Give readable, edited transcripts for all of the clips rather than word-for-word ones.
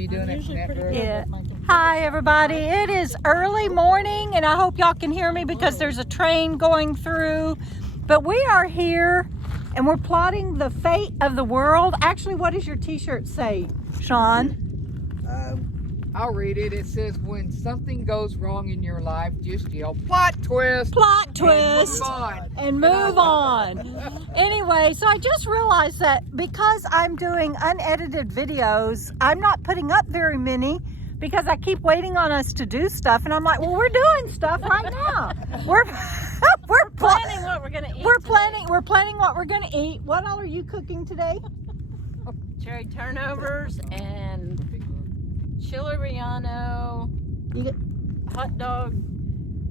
you doing it from that road? Yeah. Hi everybody, it is early morning and I hope y'all can hear me because there's a train going through. But we are here and we're plotting the fate of the world. Actually, what does your t-shirt say, Sean? I'll read it. It says, when something goes wrong in your life, just yell, plot twist. Plot twist. And move on. Anyway, so I just realized that because I'm doing unedited videos, I'm not putting up very many because I keep waiting on us to do stuff. And I'm like, well, we're doing stuff right now. We're planning what we're gonna eat. We're planning what we're gonna eat. What all are you cooking today? Cherry turnovers and chili relleno. You get hot dog.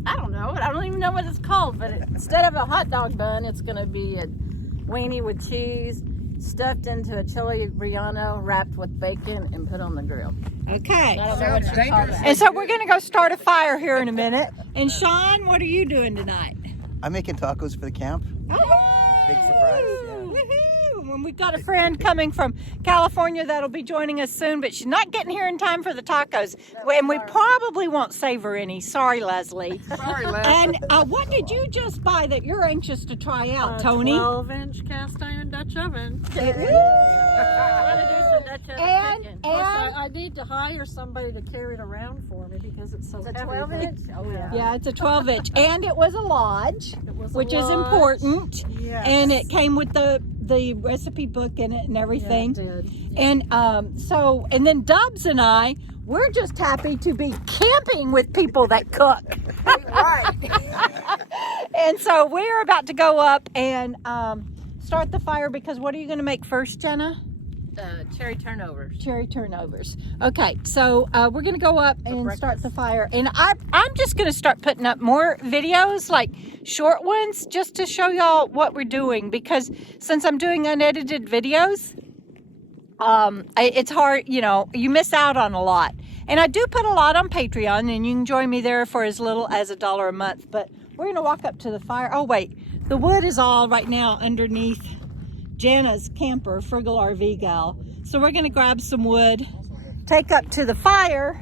I don't know. I don't even know what it's called. But instead of a hot dog bun, it's gonna be a weenie with cheese stuffed into a chili relleno, wrapped with bacon, and put on the grill. okay. I don't know what you call that. And so we're gonna go start a fire here in a minute. And Sean, what are you doing tonight? I'm making tacos for the camp. Oh, Big surprise, yeah. Woohoo! And we've got a friend coming from California that'll be joining us soon, but she's not getting here in time for the tacos. And we probably won't save her any. Sorry, Leslie. Sorry, Les. And what did you just buy that you're anxious to try out, Tony? 12-inch cast iron Dutch oven. And I need to hire somebody to carry it around for me because it's so heavy. 12-inch? Oh yeah. yeah, it's a 12-inch. And it was a lodge, which is important. Yes. And it came with the recipe book in it and everything. Yeah, it did. And and then Dubs and I, we're just happy to be camping with people that cook. Right. And so we're about to go up and start the fire because what are you going to make first, Jenna? Cherry turnovers. Cherry turnovers. Okay, so we're going to go up and start the fire. And I'm just going to start putting up more videos, like short ones, just to show y'all what we're doing. Because since I'm doing unedited videos, it's hard, you miss out on a lot. And I do put a lot on Patreon, and you can join me there for as little as $1 a month. But we're going to walk up to the fire. Oh, wait. The wood is all right now underneath Jana's camper, Frugal RV Gal. So we're going to grab some wood, take up to the fire,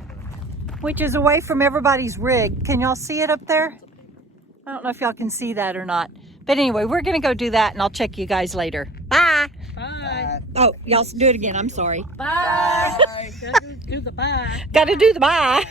which is away from everybody's rig. Can y'all see it up there? I don't know if y'all can see that or not. But anyway, we're going to go do that, and I'll check you guys later. Bye. Bye. Oh, y'all do it again. I'm sorry. Bye. Gotta do the bye. Got to do the bye.